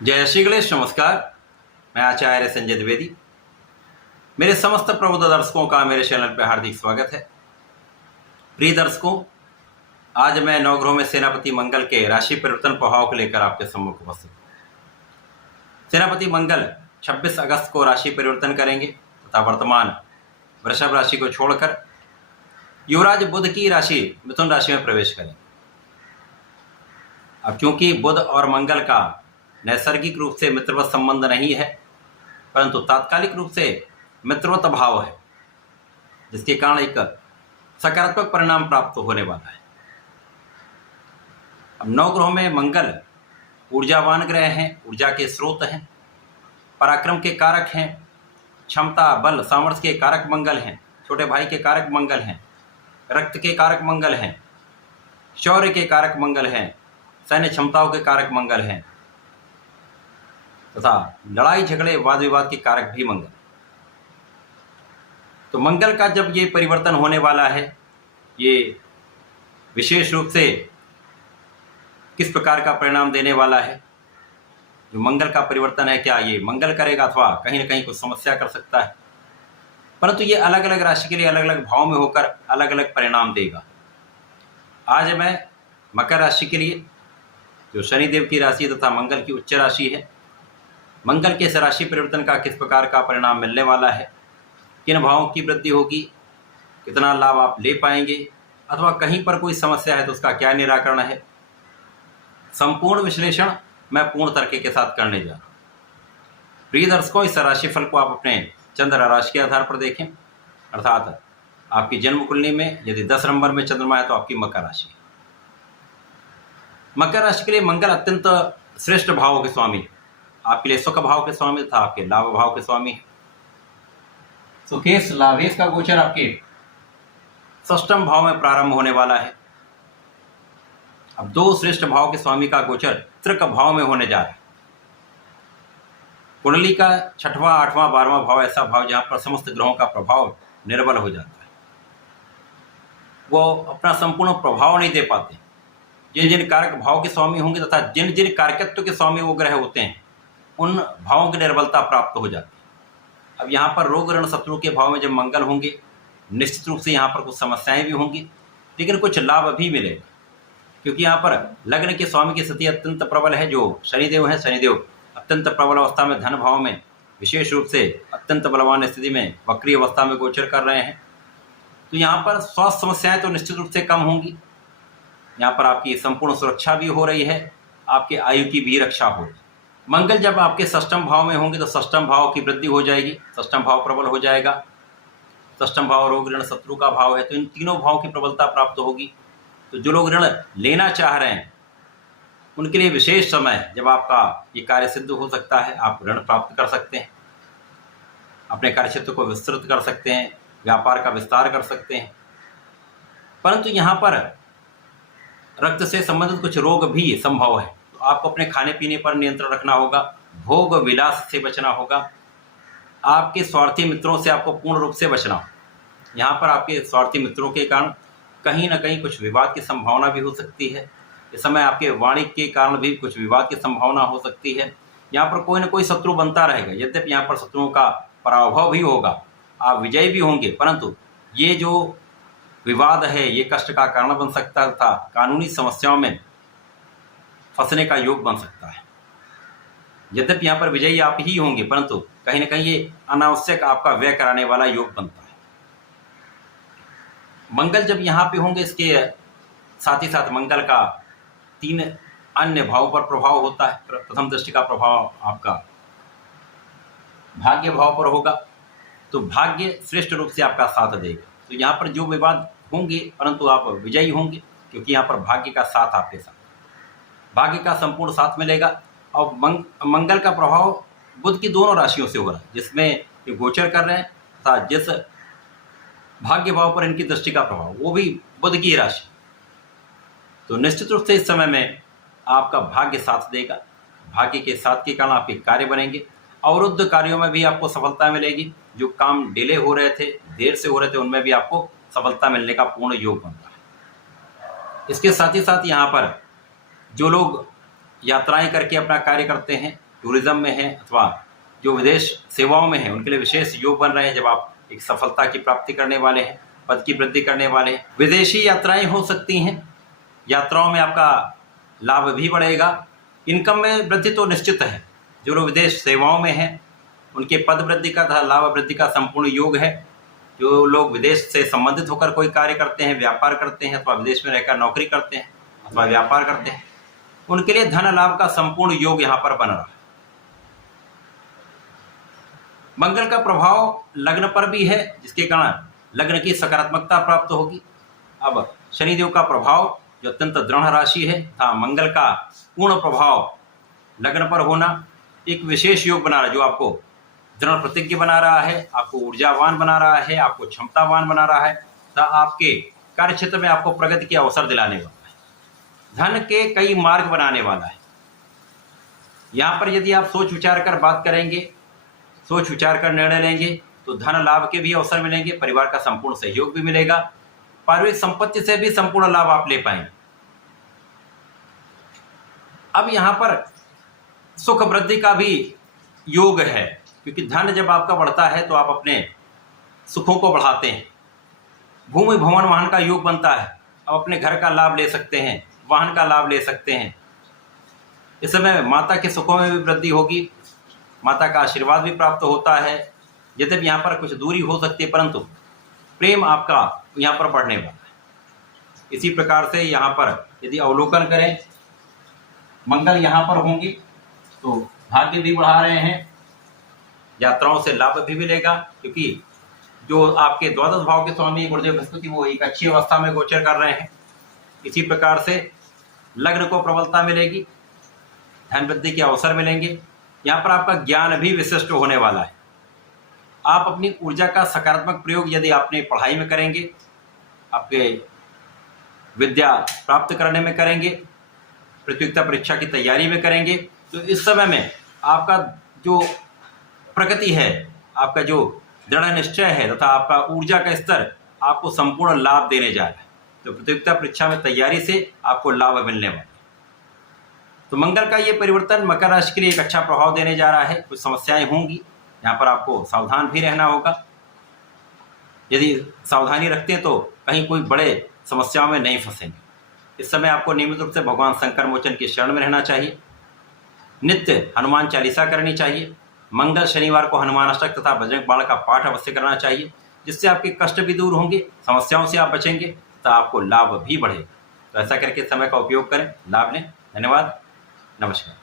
जय श्री गणेश। नमस्कार। मैं आचार्य संजय द्विवेदी। मेरे समस्त प्रबुद्ध दर्शकों का मेरे चैनल पर हार्दिक स्वागत है। प्रिय दर्शकों, आज मैं नवग्रहों में सेनापति मंगल के राशि परिवर्तन प्रभाव को लेकर आपके सम्मुख उपस्थित हूं। सेनापति मंगल 26 अगस्त को राशि परिवर्तन करेंगे तथा वर्तमान वृषभ राशि को छोड़कर युवराज बुध की राशि मिथुन राशि में प्रवेश करेंगे। अब क्योंकि बुध और मंगल का नैसर्गिक रूप से मित्रवत संबंध नहीं है, परंतु तात्कालिक रूप से मित्रवत भाव है, जिसके कारण एक सकारात्मक परिणाम प्राप्त होने वाला है। अब नवग्रहों में मंगल ऊर्जावान ग्रह हैं, ऊर्जा के स्रोत हैं, पराक्रम के कारक हैं, क्षमता बल सामर्थ्य के कारक मंगल हैं, छोटे भाई के कारक मंगल हैं, रक्त के कारक मंगल हैं, शौर्य के कारक मंगल हैं, सैन्य क्षमताओं के कारक मंगल हैं तथा लड़ाई झगड़े वाद विवाद के कारक भी मंगल। तो मंगल का जब ये परिवर्तन होने वाला है, ये विशेष रूप से किस प्रकार का परिणाम देने वाला है। जो मंगल का परिवर्तन है, क्या ये मंगल करेगा अथवा कहीं ना कहीं कुछ समस्या कर सकता है, परंतु ये अलग अलग राशि के लिए अलग अलग भाव में होकर अलग अलग परिणाम देगा। आज मैं मकर राशि के लिए, जो शनिदेव की राशि तथा मंगल की उच्च राशि है, मंगल के इस राशि परिवर्तन का किस प्रकार का परिणाम मिलने वाला है, किन भावों की वृद्धि होगी, कितना लाभ आप ले पाएंगे अथवा कहीं पर कोई समस्या है तो उसका क्या निराकरण है, संपूर्ण विश्लेषण मैं पूर्ण तरीके के साथ करने जा रहा हूँ। प्रिय दर्शकों, इस राशिफल को आप अपने चंद्र राशि के आधार पर देखें, अर्थात आपकी जन्म कुंडली में यदि 10 नंबर में चंद्रमा है तो आपकी मकर राशि है। मकर राशि के लिए मंगल अत्यंत श्रेष्ठ भावों के स्वामी है। आपके लिए सुख भाव के स्वामी तथा आपके लाभ भाव के स्वामी है। सुखेश लाभेश का गोचर आपके षष्ठम भाव में प्रारंभ होने वाला है। अब दो श्रेष्ठ भाव के स्वामी का गोचर त्रिक भाव में होने जा रहा है। कुंडली का 6वां 8वां 12वां भाव ऐसा भाव जहां पर समस्त ग्रहों का प्रभाव निर्बल हो जाता है, वो अपना संपूर्ण प्रभाव नहीं दे पाते। जिन जिन कारक भाव के स्वामी होंगे तथा जिन जिन कारकत्व के स्वामी वो ग्रह होते हैं, उन भावों की निर्बलता प्राप्त हो जाती है। अब यहाँ पर रोग ऋण शत्रु के भाव में जब मंगल होंगे, निश्चित रूप से यहाँ पर कुछ समस्याएं भी होंगी, लेकिन कुछ लाभ भी मिलेगा, क्योंकि यहाँ पर लग्न के स्वामी की स्थिति अत्यंत प्रबल है। जो शनिदेव है, शनिदेव अत्यंत प्रबल अवस्था में धन भाव में विशेष रूप से अत्यंत बलवान स्थिति में वक्री अवस्था में गोचर कर रहे हैं। तो यहाँ पर स्वास्थ्य समस्याएं तो निश्चित रूप से कम होंगी। यहाँ पर आपकी संपूर्ण सुरक्षा भी हो रही है, आपके आयु की भी रक्षा हो रही है। मंगल जब आपके षष्ठम भाव में होंगे तो षष्ठम भाव की वृद्धि हो जाएगी, षष्ठम भाव प्रबल हो जाएगा। षष्ठम भाव रोग ऋण शत्रु का भाव है, तो इन तीनों भाव की प्रबलता प्राप्त होगी। तो जो लोग ऋण लेना चाह रहे हैं उनके लिए विशेष समय है जब आपका ये कार्य सिद्ध हो सकता है। आप ऋण प्राप्त कर सकते हैं, अपने कार्यक्षेत्र को विस्तृत कर सकते हैं, व्यापार का विस्तार कर सकते हैं। परंतु यहाँ पर रक्त से संबंधित कुछ रोग भी संभव है, तो आपको अपने खाने पीने पर नियंत्रण रखना होगा, भोग विलास से बचना होगा, आपके स्वार्थी मित्रों से आपको पूर्ण रूप से बचना होगा। यहाँ पर आपके स्वार्थी मित्रों के कारण कहीं ना कहीं कुछ विवाद की संभावना भी हो सकती है। इस समय आपके वाणी के कारण भी कुछ विवाद की संभावना हो सकती है। यहाँ पर कोई ना कोई शत्रु बनता रहेगा, यद्यपि यहाँ पर शत्रुओं का पराभव भी होगा, आप विजयी भी होंगे, परंतु ये जो विवाद है ये कष्ट का कारण बन सकता है तथा कानूनी समस्याओं में फंसने का योग बन सकता है। यद्यपि यहाँ पर विजयी आप ही होंगे, परंतु कहीं ना कहीं ये अनावश्यक आपका व्यय कराने वाला योग बनता है। मंगल जब यहाँ पे होंगे, इसके साथ ही साथ मंगल का 3 अन्य भावों पर प्रभाव होता है। प्रथम दृष्टि का प्रभाव आपका भाग्य भाव पर होगा, तो भाग्य श्रेष्ठ रूप से आपका साथ देगा। तो यहाँ पर जो विवाद होंगे परंतु आप विजयी होंगे, क्योंकि यहाँ पर भाग्य का साथ आपके साथ, भाग्य का संपूर्ण साथ मिलेगा। और मंगल का प्रभाव बुध की दोनों राशियों से हो रहा है, जिसमें ये गोचर कर रहे हैं तथा जिस भाग्य भाव पर इनकी दृष्टि का प्रभाव वो भी बुध की राशि। तो निश्चित रूप से इस समय में आपका भाग्य साथ देगा। भाग्य के साथ के कारण आपके कार्य बनेंगे, अवरुद्ध कार्यों में भी आपको सफलता मिलेगी। जो काम डिले हो रहे थे, देर से हो रहे थे, उनमें भी आपको सफलता मिलने का पूर्ण योग बनता है। इसके साथ ही साथ यहाँ पर जो लोग यात्राएं करके अपना कार्य करते हैं, टूरिज्म में हैं अथवा जो विदेश सेवाओं में हैं उनके लिए विशेष योग बन रहे हैं। जब आप एक सफलता की प्राप्ति करने वाले हैं, पद की वृद्धि करने वाले हैं, विदेशी यात्राएं हो सकती हैं, यात्राओं में आपका लाभ भी बढ़ेगा। इनकम में वृद्धि तो निश्चित है। जो लोग विदेश सेवाओं में हैं उनके पद वृद्धि का तथा लाभ वृद्धि का संपूर्ण योग है। जो लोग विदेश से संबंधित होकर कोई कार्य करते हैं, व्यापार करते हैं अथवा विदेश में रहकर नौकरी करते हैं अथवा व्यापार करते हैं, उनके लिए धन लाभ का संपूर्ण योग यहाँ पर बन रहा है। मंगल का प्रभाव लग्न पर भी है, जिसके कारण लग्न की सकारात्मकता प्राप्त होगी। अब शनिदेव का प्रभाव जो अत्यंत दृढ़ राशि है तथा मंगल का पूर्ण प्रभाव लग्न पर होना एक विशेष योग बना रहा है, जो आपको दृढ़ प्रतिज्ञ बना रहा है, आपको ऊर्जावान बना रहा है, आपको क्षमतावान बना रहा है तथा आपके कार्य क्षेत्र में आपको प्रगति के अवसर दिलाने वाला है। धन के कई मार्ग बनाने वाला है। यहाँ पर यदि आप सोच विचार कर बात करेंगे, सोच विचार कर निर्णय लेंगे तो धन लाभ के भी अवसर मिलेंगे, परिवार का संपूर्ण सहयोग भी मिलेगा, पारिवारिक संपत्ति से भी संपूर्ण लाभ आप ले पाएंगे। अब यहाँ पर सुख वृद्धि का भी योग है, क्योंकि धन जब आपका बढ़ता है तो आप अपने सुखों को बढ़ाते हैं। भूमि भवन वाहन का योग बनता है, आप अपने घर का लाभ ले सकते हैं, वाहन का लाभ ले सकते हैं। इस समय माता के सुखों में भी वृद्धि होगी, माता का आशीर्वाद भी प्राप्त होता है। यद्यपि यहाँ पर कुछ दूरी हो सकती है, परंतु प्रेम आपका यहाँ पर बढ़ने वाला है। इसी प्रकार से यहाँ पर यदि अवलोकन करें, मंगल यहाँ पर होंगे तो भाग्य भी बढ़ा रहे हैं, यात्राओं से लाभ भी मिलेगा, क्योंकि जो आपके द्वादश भाव के स्वामी गुरुदेव बृहस्पति वो एक अच्छी अवस्था में गोचर कर रहे हैं। इसी प्रकार से लग्न को प्रबलता मिलेगी, धन वृद्धि के अवसर मिलेंगे। यहाँ पर आपका ज्ञान भी विशिष्ट होने वाला है। आप अपनी ऊर्जा का सकारात्मक प्रयोग यदि आपने पढ़ाई में करेंगे, आपके विद्या प्राप्त करने में करेंगे, प्रतियोगिता परीक्षा की तैयारी में करेंगे, तो इस समय में आपका जो प्रगति है, आपका जो दृढ़ निश्चय है तथा आपका ऊर्जा का स्तर आपको संपूर्ण लाभ देने जा रहा है। तो प्रतियोगिता परीक्षा में तैयारी से आपको लाभ मिलने वाला है। तो मंगल का ये परिवर्तन मकर राशि के लिए एक अच्छा प्रभाव देने जा रहा है। कुछ समस्याएं होंगी, यहाँ पर आपको सावधान भी रहना होगा। यदि सावधानी रखते हैं तो कहीं कोई बड़े समस्याओं में नहीं फंसेंगे। इस समय आपको नियमित रूप से भगवान शंकर मोचन की शरण में रहना चाहिए, नित्य हनुमान चालीसा करनी चाहिए, मंगल शनिवार को हनुमान अष्टक तथा बजरंग बाण का पाठ अवश्य करना चाहिए, जिससे आपके कष्ट भी दूर होंगे, समस्याओं से आप बचेंगे तथा आपको लाभ भी बढ़ेगा। तो ऐसा करके समय का उपयोग करें, लाभ लें। धन्यवाद, नमस्कार।